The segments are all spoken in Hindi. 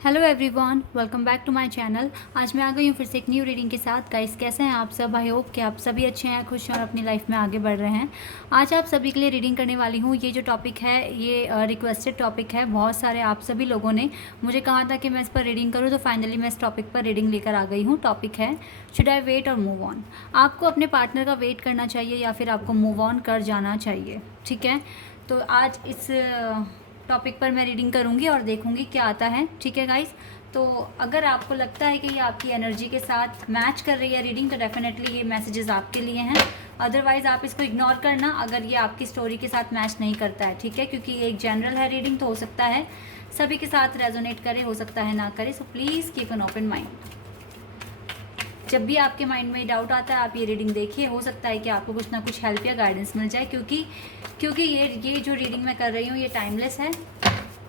Hello everyone, welcome back to my channel. आज मैं आ गई हूँ फिर से एक न्यू रीडिंग के साथ। गाइस, कैसे हैं आप सब? आई होप कि आप सभी अच्छे हैं, खुश हैं और अपनी लाइफ में आगे बढ़ रहे हैं। आज आप सभी के लिए रीडिंग करने वाली हूँ। ये जो टॉपिक है ये रिक्वेस्टेड टॉपिक है। बहुत सारे आप सभी लोगों ने मुझे कहा था कि मैं इस पर रीडिंग करूँ, तो फाइनली मैं इस टॉपिक पर रीडिंग लेकर आ गई हूँ। टॉपिक है, शुड आई वेट और मूव ऑन। आपको अपने पार्टनर का वेट करना चाहिए या फिर आपको मूव ऑन कर जाना चाहिए। ठीक है, तो आज इस टॉपिक पर मैं रीडिंग करूँगी और देखूँगी क्या आता है। ठीक है गाइस, तो अगर आपको लगता है कि ये आपकी एनर्जी के साथ मैच कर रही है रीडिंग, तो डेफिनेटली ये मैसेजेस आपके लिए हैं। अदरवाइज़ आप इसको इग्नोर करना अगर ये आपकी स्टोरी के साथ मैच नहीं करता है। ठीक है, क्योंकि ये एक जनरल है रीडिंग, तो हो सकता है सभी के साथ रेजोनेट करे, हो सकता है ना करे। So please keep an open mind. जब भी आपके माइंड में डाउट आता है, आप ये रीडिंग देखिए। हो सकता है कि आपको कुछ ना कुछ हेल्प या गाइडेंस मिल जाए, क्योंकि ये जो रीडिंग मैं कर रही हूँ ये टाइमलेस है।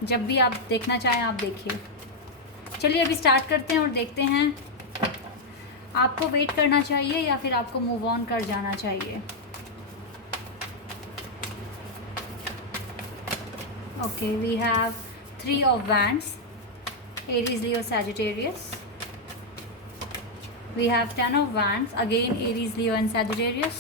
जब भी आप देखना चाहें आप देखिए। चलिए अभी स्टार्ट करते हैं और देखते हैं आपको वेट करना चाहिए या फिर आपको मूव ऑन कर जाना चाहिए। Okay, we have 3 of wands, Aries, Leo, Sagittarius. We have 10 of wands, again Aries, Leo and Sagittarius.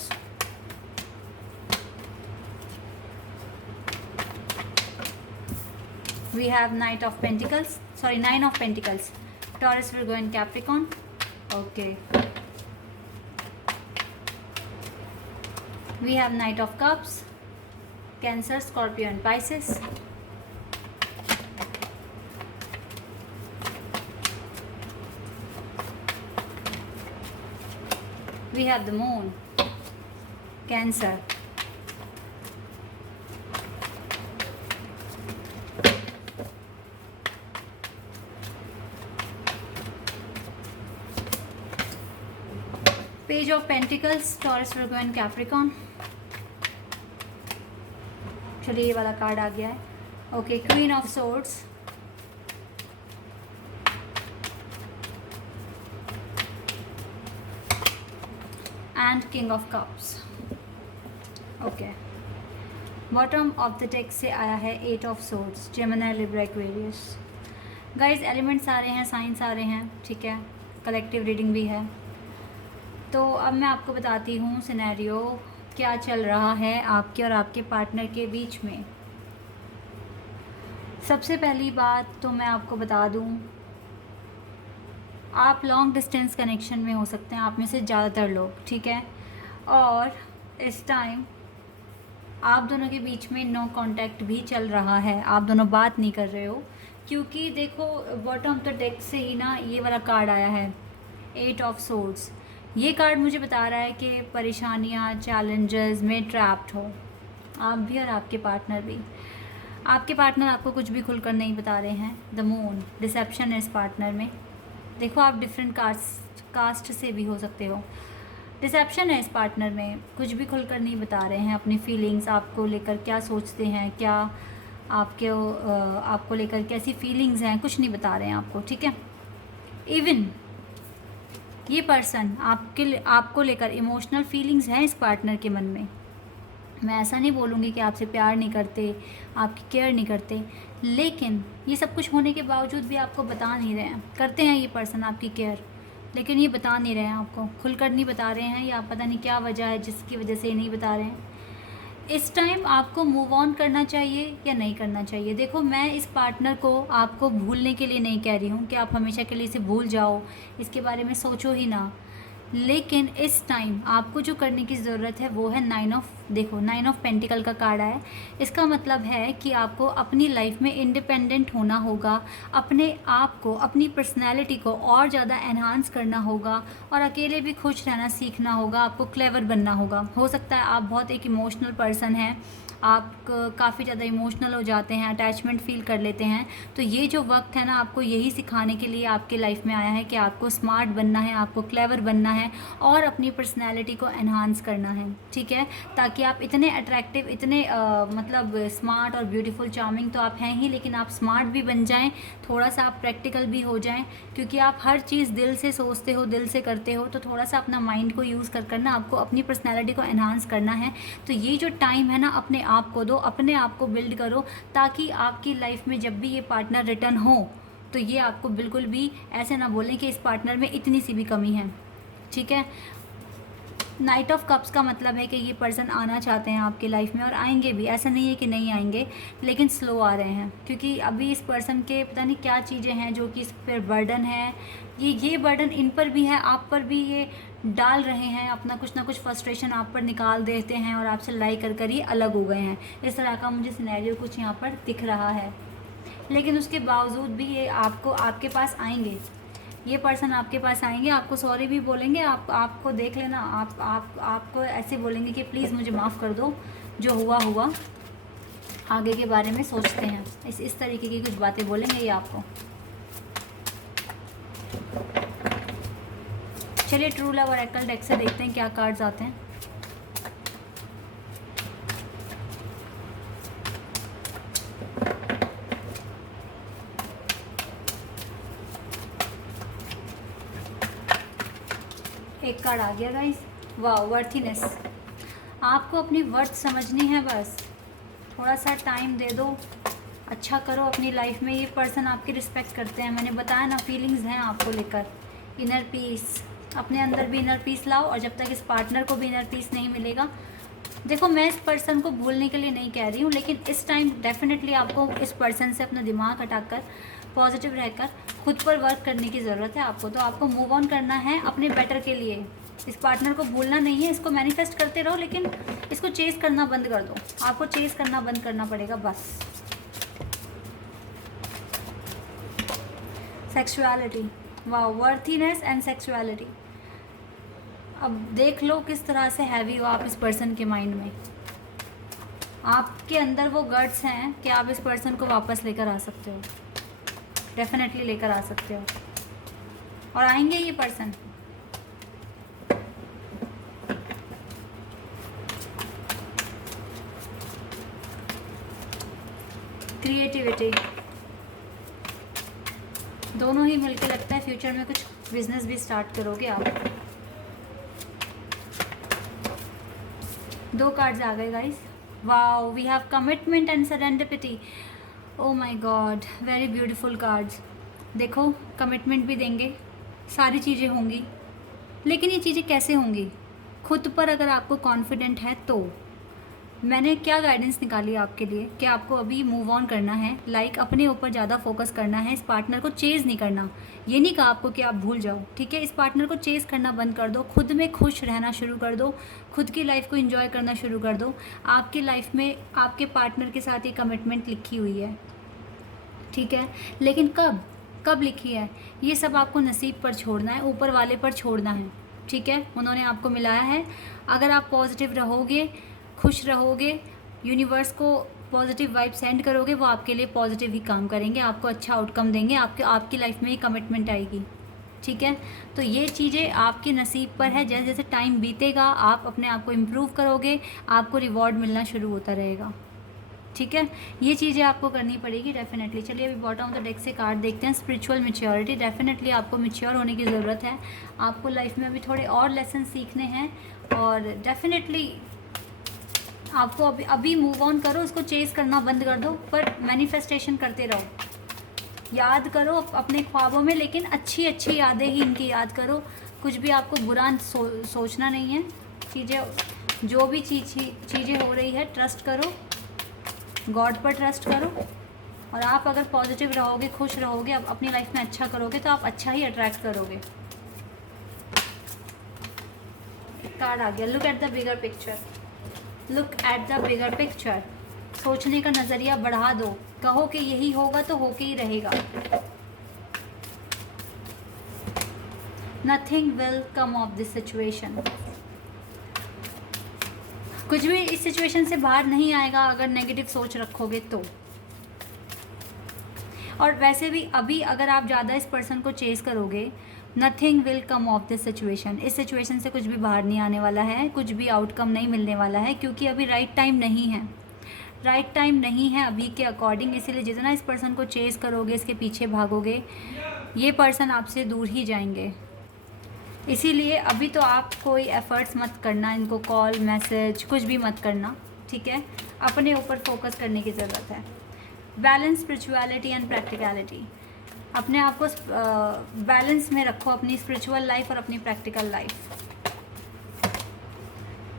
We have Knight of Pentacles, sorry, 9 of Pentacles, Taurus, Virgo and Capricorn. Okay. We have Knight of Cups, Cancer, Scorpio and Pisces. We have the Moon, Cancer. Page of Pentacles, Taurus, Virgo and Capricorn. चलिए ये वाला कार्ड आ गया है। Okay, queen of swords, and king of cups. Okay, bottom of the text से आया है 8 of swords, Gemini, Libra, Aquarius. Guys, elements आ रहे हैं, साइंस आ रहे हैं। ठीक है, कलेक्टिव रीडिंग भी है। तो अब मैं आपको बताती हूँ सिनेरियो क्या चल रहा है आपके और आपके पार्टनर के बीच में। सबसे पहली बात तो मैं आपको बता दूँ, आप लॉन्ग डिस्टेंस कनेक्शन में हो सकते हैं, आप में से ज़्यादातर लोग। ठीक है, और इस टाइम आप दोनों के बीच में नो कांटेक्ट भी चल रहा है, आप दोनों बात नहीं कर रहे हो। क्योंकि देखो, बॉटम ऑफ द डेक से ही ना ये वाला कार्ड आया है, 8 ऑफ सोर्ड्स। ये कार्ड मुझे बता रहा है कि परेशानियाँ, चैलेंजेस में ट्रैप्ड हो आप भी और आपके पार्टनर भी। आपके पार्टनर आपको कुछ भी खुलकर नहीं बता रहे हैं। द मून, डिसेप्शन है इस पार्टनर में। देखो, आप डिफरेंट कास्ट से भी हो सकते हो। डिसेप्शन है इस पार्टनर में, कुछ भी खुलकर नहीं बता रहे हैं अपनी फीलिंग्स, आपको लेकर क्या सोचते हैं, क्या आपको लेकर कैसी फीलिंग्स हैं, कुछ नहीं बता रहे हैं आपको। ठीक है, इवन ये पर्सन आपको लेकर इमोशनल फीलिंग्स हैं इस पार्टनर के मन में। मैं ऐसा नहीं बोलूँगी कि आपसे प्यार नहीं करते, आपकी केयर नहीं करते, लेकिन ये सब कुछ होने के बावजूद भी आपको बता नहीं रहे हैं। करते हैं ये पर्सन आपकी केयर, लेकिन ये बता नहीं रहे हैं आपको, खुलकर नहीं बता रहे हैं, या पता नहीं क्या वजह है जिसकी वजह से ये नहीं बता रहे हैं। इस टाइम आपको मूव ऑन करना चाहिए या नहीं करना चाहिए। देखो, मैं इस पार्टनर को आपको भूलने के लिए नहीं कह रही हूँ कि आप हमेशा के लिए इसे भूल जाओ, इसके बारे में सोचो ही ना। लेकिन इस टाइम आपको जो करने की ज़रूरत है वो है 9 ऑफ पेंटिकल का कार्ड है। इसका मतलब है कि आपको अपनी लाइफ में इंडिपेंडेंट होना होगा, अपने आप को, अपनी पर्सनैलिटी को और ज़्यादा एनहांस करना होगा, और अकेले भी खुश रहना सीखना होगा। आपको क्लेवर बनना होगा। हो सकता है आप बहुत एक इमोशनल पर्सन हैं, आप काफ़ी ज़्यादा इमोशनल हो जाते हैं, अटैचमेंट फील कर लेते हैं। तो ये जो वक्त है ना, आपको यही सिखाने के लिए आपके लाइफ में आया है कि आपको स्मार्ट बनना है, आपको क्लेवर बनना है और अपनी पर्सनैलिटी को एनहांस करना है। ठीक है, ताकि आप इतने अट्रैक्टिव, इतने मतलब स्मार्ट और ब्यूटीफुल, चार्मिंग तो आप हैं ही, लेकिन आप स्मार्ट भी बन जाएं, थोड़ा सा आप प्रैक्टिकल भी हो जाएं। क्योंकि आप हर चीज़ दिल से सोचते हो, दिल से करते हो, तो थोड़ा सा अपना माइंड को यूज़ कर करना आपको अपनी पर्सनैलिटी को एनहांस करना है। तो ये जो टाइम है ना, अपने आप को दो, अपने आप को बिल्ड करो, ताकि आपकी लाइफ में जब भी ये पार्टनर रिटर्न हो तो ये आपको बिल्कुल भी ऐसे ना बोलें कि इस पार्टनर में इतनी सी भी कमी है, ठीक है। नाइट ऑफ कप्स का मतलब है कि ये पर्सन आना चाहते हैं आपकी लाइफ में और आएंगे भी, ऐसा नहीं है कि नहीं आएंगे, लेकिन स्लो आ रहे हैं क्योंकि अभी इस पर्सन के पता नहीं क्या चीज़ें हैं जो कि इस पर बर्डन है। ये बर्डन इन पर भी है, आप पर भी ये डाल रहे हैं, अपना कुछ ना कुछ फ्रस्ट्रेशन आप पर निकाल देते हैं और आपसे लड़ाई कर कर ये अलग हो गए हैं। इस तरह का मुझे सिनेरियो कुछ यहाँ पर दिख रहा है, लेकिन उसके बावजूद भी ये आपके पास आएंगे। ये पर्सन आपके पास आएंगे, आपको सॉरी भी बोलेंगे, आपको देख लेना, आपको ऐसे बोलेंगे कि प्लीज़ मुझे माफ़ कर दो, जो हुआ हुआ, आगे के बारे में सोचते हैं। इस तरीके की कुछ बातें बोलेंगे ये आपको। चलिए ट्रू लव ओरेकल डेक से देखते हैं क्या कार्ड्स आते हैं। एक कार्ड आ गया गाइस, वाह, वर्थीनेस। आपको अपनी वर्थ समझनी है, बस थोड़ा सा टाइम दे दो, अच्छा करो अपनी लाइफ में। ये पर्सन आपकी रिस्पेक्ट करते हैं, मैंने बताया ना, फीलिंग्स हैं आपको लेकर। इनर पीस, अपने अंदर भी इनर पीस लाओ, और जब तक इस पार्टनर को भी इनर पीस नहीं मिलेगा, देखो मैं इस पर्सन को भूलने के लिए नहीं कह रही हूँ, लेकिन इस टाइम डेफिनेटली आपको इस पर्सन से अपना दिमाग हटाकर पॉजिटिव रहकर खुद पर वर्क करने की ज़रूरत है आपको। तो आपको मूव ऑन करना है अपने बेटर के लिए, इस पार्टनर को भूलना नहीं है। इसको मैनिफेस्ट करते रहो, लेकिन इसको चेस करना बंद कर दो, आपको चेस करना बंद करना पड़ेगा बस। सेक्सुअलिटी, वाह, वर्थीनेस एंड सेक्सुअलिटी। अब देख लो किस तरह से हैवी हो आप इस पर्सन के माइंड में। आपके अंदर वो गट्स हैं कि आप इस पर्सन को वापस लेकर आ सकते हो, डेफिनेटली लेकर आ सकते हो, और आएंगे ये पर्सन। क्रिएटिविटी, दोनों ही मिलके लगता है फ्यूचर में कुछ बिजनेस भी स्टार्ट करोगे आप। दो कार्ड्स आ गए guys, wow, we have commitment and serendipity. Oh my god, very beautiful cards. देखो कमिटमेंट भी देंगे, सारी चीज़ें होंगी, लेकिन ये चीज़ें कैसे होंगी? खुद पर अगर आपको कॉन्फिडेंट है तो। मैंने क्या गाइडेंस निकाली आपके लिए कि आपको अभी मूव ऑन करना है, लाइक अपने ऊपर ज़्यादा फोकस करना है, इस पार्टनर को चेज़ नहीं करना। ये नहीं कहा आपको कि आप भूल जाओ, ठीक है। इस पार्टनर को चेज़ करना बंद कर दो, खुद में खुश रहना शुरू कर दो, खुद की लाइफ को एंजॉय करना शुरू कर दो। आपकी लाइफ में आपके पार्टनर के साथ ये कमिटमेंट लिखी हुई है, ठीक है, लेकिन कब लिखी है? ये सब आपको नसीब पर छोड़ना है, ऊपर वाले पर छोड़ना है, ठीक है। उन्होंने आपको मिलाया है, अगर आप पॉजिटिव रहोगे, खुश रहोगे, यूनिवर्स को पॉजिटिव वाइब सेंड करोगे, वो आपके लिए पॉजिटिव ही काम करेंगे, आपको अच्छा आउटकम देंगे, आपकी लाइफ में ही कमिटमेंट आएगी, ठीक है। तो ये चीज़ें आपके नसीब पर है, जैसे जैसे टाइम बीतेगा आप अपने आप को इम्प्रूव करोगे, आपको रिवॉर्ड मिलना शुरू होता रहेगा, ठीक है। ये चीज़ें आपको करनी पड़ेगी डेफिनेटली। चलिए अभी बॉटम ऑफ द डेक से कार्ड देखते हैं। स्पिरिचुअल मैच्योरिटी, डेफिनेटली आपको मैच्योर होने की ज़रूरत है, आपको लाइफ में अभी थोड़े और लेसन सीखने हैं, और डेफिनेटली आपको अभी मूव ऑन करो, उसको चेज़ करना बंद कर दो, पर मैनिफेस्टेशन करते रहो, याद करो अपने ख्वाबों में, लेकिन अच्छी अच्छी यादें ही इनकी याद करो। कुछ भी आपको बुरा सोचना नहीं है। चीज़ें जो भी चीज़ें हो रही है, ट्रस्ट करो, गॉड पर ट्रस्ट करो, और आप अगर पॉजिटिव रहोगे, खुश रहोगे, अब अपनी लाइफ में अच्छा करोगे, तो आप अच्छा ही अट्रैक्ट करोगे। कार्ड आ गया, look at the bigger picture, look at the bigger picture. सोचने का नज़रिया बढ़ा दो, कहो कि यही होगा तो होके ही रहेगा। Nothing will come of this situation, कुछ भी इस सिचुएशन से बाहर नहीं आएगा अगर नेगेटिव सोच रखोगे तो। और वैसे भी अभी अगर आप ज़्यादा इस पर्सन को चेज़ करोगे, nothing will come of this situation, इस सिचुएशन से कुछ भी बाहर नहीं आने वाला है, कुछ भी आउटकम नहीं मिलने वाला है, क्योंकि अभी राइट टाइम नहीं है, राइट टाइम नहीं है अभी के अकॉर्डिंग। इसीलिए जितना इस पर्सन को चेज़ करोगे, इसके पीछे भागोगे, ये पर्सन आपसे दूर ही जाएंगे। इसीलिए अभी तो आप कोई एफ़र्ट्स मत करना, इनको कॉल मैसेज कुछ भी मत करना, ठीक है। अपने ऊपर फोकस करने की ज़रूरत है। बैलेंस स्पिरिचुअलिटी एंड प्रैक्टिकलिटी, अपने आप को बैलेंस में रखो, अपनी स्पिरिचुअल लाइफ और अपनी practical life.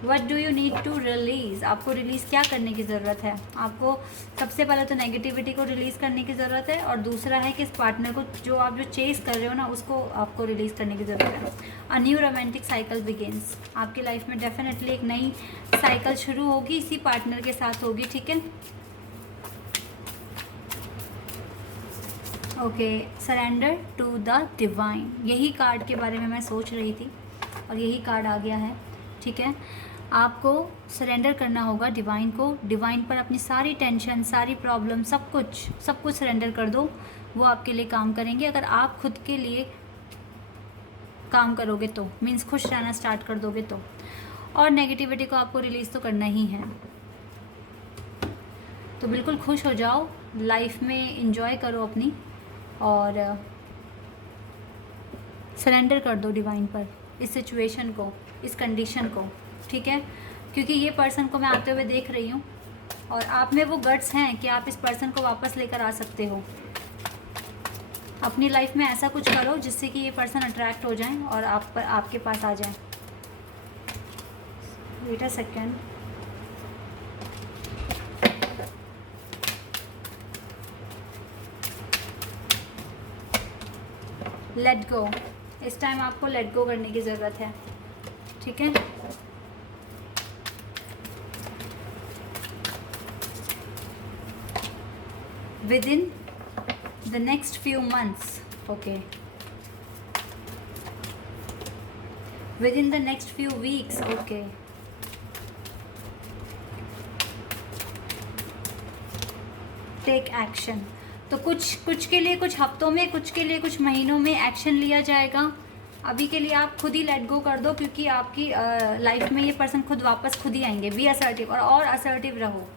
What do you need to release, आपको रिलीज़ क्या करने की ज़रूरत है? आपको सबसे पहले तो नेगेटिविटी को रिलीज़ करने की ज़रूरत है, और दूसरा है कि इस पार्टनर को जो आप चेस कर रहे हो ना, उसको आपको रिलीज़ करने की ज़रूरत है। A new romantic cycle begins, आपकी लाइफ में डेफिनेटली एक नई साइकिल शुरू होगी, इसी पार्टनर के साथ होगी, ठीक है। Okay, surrender to the divine, यही कार्ड के बारे में मैं सोच रही थी और यही कार्ड आ गया है, ठीक है। आपको सरेंडर करना होगा डिवाइन को, डिवाइन पर अपनी सारी टेंशन, सारी प्रॉब्लम, सब कुछ सरेंडर कर दो, वो आपके लिए काम करेंगे। अगर आप खुद के लिए काम करोगे तो, मीन्स खुश रहना स्टार्ट कर दोगे तो, और नेगेटिविटी को आपको रिलीज़ तो करना ही है। तो बिल्कुल खुश हो जाओ, लाइफ में इंजॉय करो अपनी, और सरेंडर कर दो डिवाइन पर इस सिचुएशन को, इस कंडीशन को, ठीक है। क्योंकि ये पर्सन को मैं आते हुए देख रही हूँ, और आप में वो गट्स हैं कि आप इस पर्सन को वापस लेकर आ सकते हो। अपनी लाइफ में ऐसा कुछ करो जिससे कि ये पर्सन अट्रैक्ट हो जाएं और आपके पास आ जाएं। Wait a second, let go, इस टाइम आपको लेट गो करने की ज़रूरत है, ठीक है। within the next few months, okay, within the next few weeks, okay, take action. तो कुछ के लिए कुछ हफ्तों में, कुछ के लिए कुछ महीनों में एक्शन लिया जाएगा। अभी के लिए आप खुद ही लेट गो कर दो, क्योंकि आपकी लाइफ में ये पर्सन वापस खुद ही आएंगे। बी असर्टिव, और असर्टिव रहो।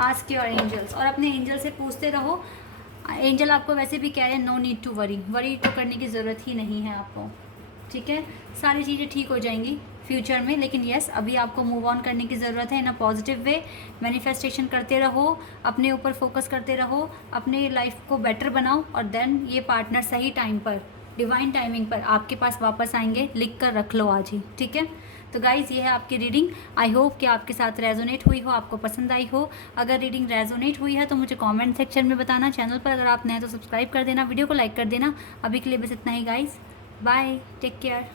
आस्क योर एंजल्स, और अपने एंजल से पूछते रहो। एंजल आपको वैसे भी कह रहे हैं no need to worry, worry तो करने की ज़रूरत ही नहीं है आपको, ठीक है। सारी चीज़ें ठीक हो जाएंगी फ्यूचर में, लेकिन यस, अभी आपको मूव ऑन करने की ज़रूरत है इन अ पॉजिटिव वे। मैनिफेस्टेशन करते रहो, अपने ऊपर फोकस करते रहो, अपने लाइफ को बेटर बनाओ, और देन ये पार्टनर सही टाइम पर, डिवाइन टाइमिंग पर आपके पास वापस आएंगे। लिख कर रख लो आज ही, ठीक है। तो गाइज़, ये है आपकी रीडिंग। आई होप कि आपके साथ रेजोनेट हुई हो, आपको पसंद आई हो। अगर रीडिंग रेजोनेट हुई है तो मुझे कमेंट सेक्शन में बताना। चैनल पर अगर आप नए तो सब्सक्राइब कर देना, वीडियो को लाइक कर देना। अभी के लिए बस इतना ही गाइज़, बाय, टेक केयर।